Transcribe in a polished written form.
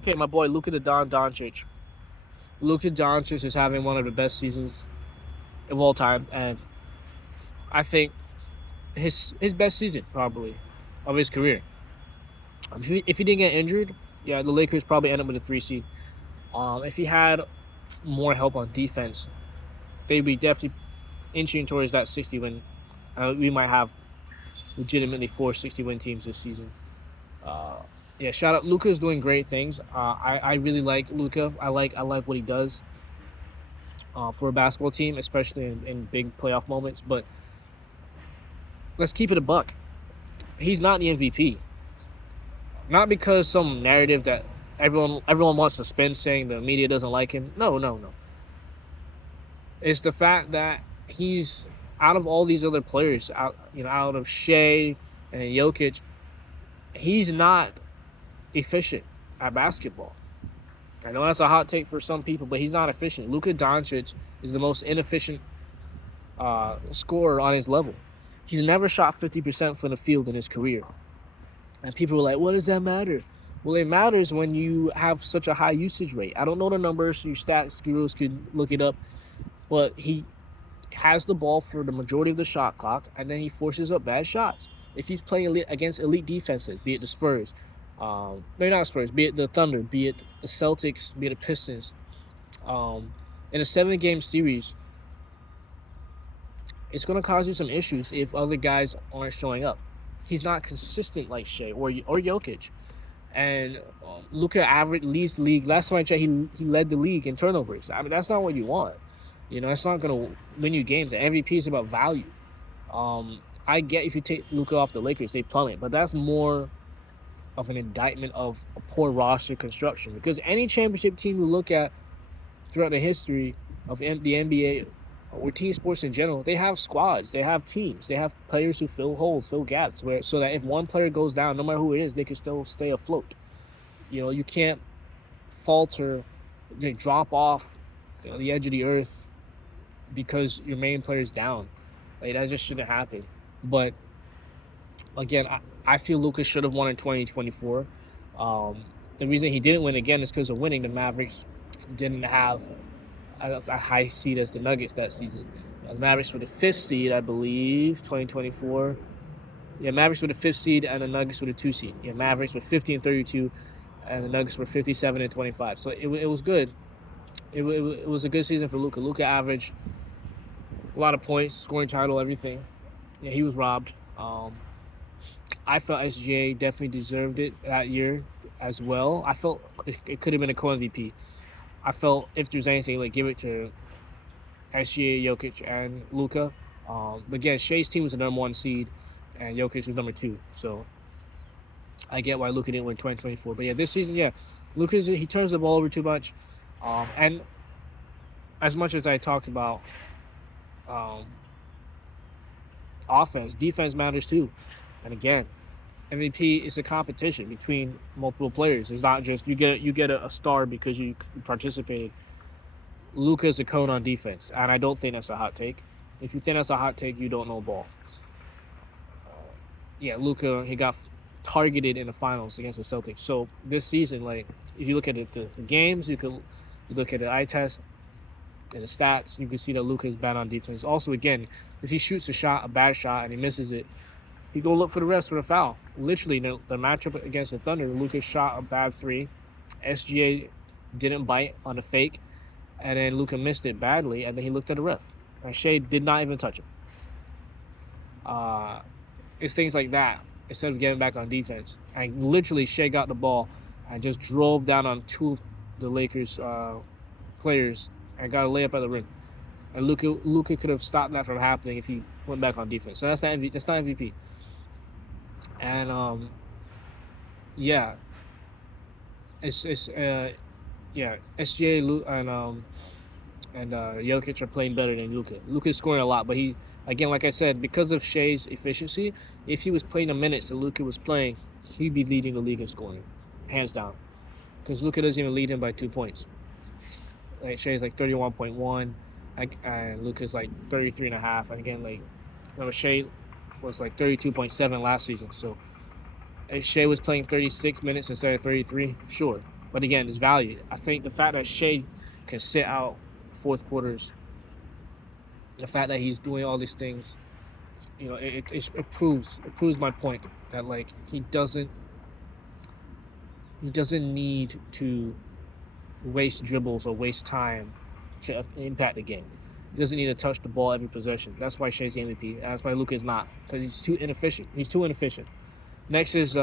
Okay, my boy Luka the Don Doncic. Luka Doncic is having one of the best seasons of all time, and I think his best season probably of his career. If he didn't get injured, yeah, the Lakers probably end up with a 3 seed. If he had more help on defense, they'd be definitely inching towards that 60 win. We might have legitimately 4 60 win teams this season. Uh, yeah, shout out Luka's doing great things. I really like Luka. I like what he does for a basketball team, especially in big playoff moments. But let's keep it a buck. He's not the MVP. Not because some narrative that everyone wants to spin saying the media doesn't like him. No, no, no. It's the fact that he's out of all these other players, out of Shea and Jokic, he's not efficient at basketball. I know that's a hot take for some people, but he's not efficient. Luka Doncic is the most inefficient scorer on his level. He's never shot 50% from the field in his career. And people were like, what does that matter? Well, it matters when you have such a high usage rate. I don't know the numbers, you stats gurus could look it up, but he has the ball for the majority of the shot clock, and then he forces up bad shots. If he's playing against elite defenses, be it the Spurs, no, not Spurs, be it the Thunder, be it the Celtics, be it the Pistons, in a 7 game series, it's going to cause you some issues if other guys aren't showing up. He's not consistent like Shea or Jokic. And Luka average leads the league. Last time I checked, he led the league in turnovers. I mean, that's not what you want. It's not going to win you games. The MVP is about value. I get if you take Luka off the Lakers, they plummet, but that's more of an indictment of a poor roster construction. Because any championship team you look at throughout the history of the NBA or team sports in general, they have squads, they have teams, they have players who fill holes, fill gaps, so that if one player goes down, no matter who it is, they can still stay afloat. You can't falter, drop off the edge of the earth because your main player is down. Like, that just shouldn't happen. But again, I feel Lucas should have won in 2024. The reason he didn't win again is because of winning. The Mavericks didn't have a high seed as the Nuggets that season. The Mavericks were the 5th seed, I believe, 2024. Yeah, Mavericks were the 5th seed, and the Nuggets were the 2 seed. Yeah, Mavericks were 50 and 32, and the Nuggets were 57 and 25. So it was good. It was a good season for Luka. Luka averaged a lot of points, scoring title, everything. Yeah, he was robbed. I felt SGA definitely deserved it that year as well. I felt it could have been a co-MVP. I felt if there's anything, like, give it to SGA, Jokic, and Luka. But again, Shea's team was the #1 seed, and Jokic was #2. So I get why Luka didn't win 2024. But yeah, this season, yeah, Luka, he turns the ball over too much. And as much as I talked about um, offense, defense matters too. And again, MVP is a competition between multiple players. It's not just you get a star because you participated. Luka is a cone on defense, and I don't think that's a hot take. If you think that's a hot take, you don't know ball. Yeah, Luka, he got targeted in the finals against the Celtics. So this season, like, if you look at the games, you look at the eye test and the stats, you can see that Luka is bad on defense. Also, again, if he shoots a bad shot, and he misses it, he go look for the rest for the foul. Literally, the matchup against the Thunder, Luka shot a bad 3. SGA didn't bite on the fake, and then Luka missed it badly, and then he looked at the ref. And Shea did not even touch him. It's things like that instead of getting back on defense. And literally, Shea got the ball and just drove down on 2 of the Lakers players and got a layup at the rim. And Luka could have stopped that from happening if he went back on defense. So that's not MVP. And yeah, it's yeah, SGA and Jokic are playing better than Luka. Luka's scoring a lot, but he, again, like I said, because of Shea's efficiency, if he was playing the minutes that Luka was playing, he'd be leading the league in scoring, hands down. Because Luka doesn't even lead him by 2 points. Like, Shea's like 31.1, and Luka's like 33.5. And again, like, remember, Shea was like 32.7 last season. So if Shea was playing 36 minutes instead of 33, sure. But again, it's value. I think the fact that Shea can sit out fourth quarters, the fact that he's doing all these things, it proves my point that like he doesn't need to waste dribbles or waste time to impact the game. He doesn't need to touch the ball every possession. That's why Shea's the MVP. And that's why Luka is not, because he's too inefficient. Next is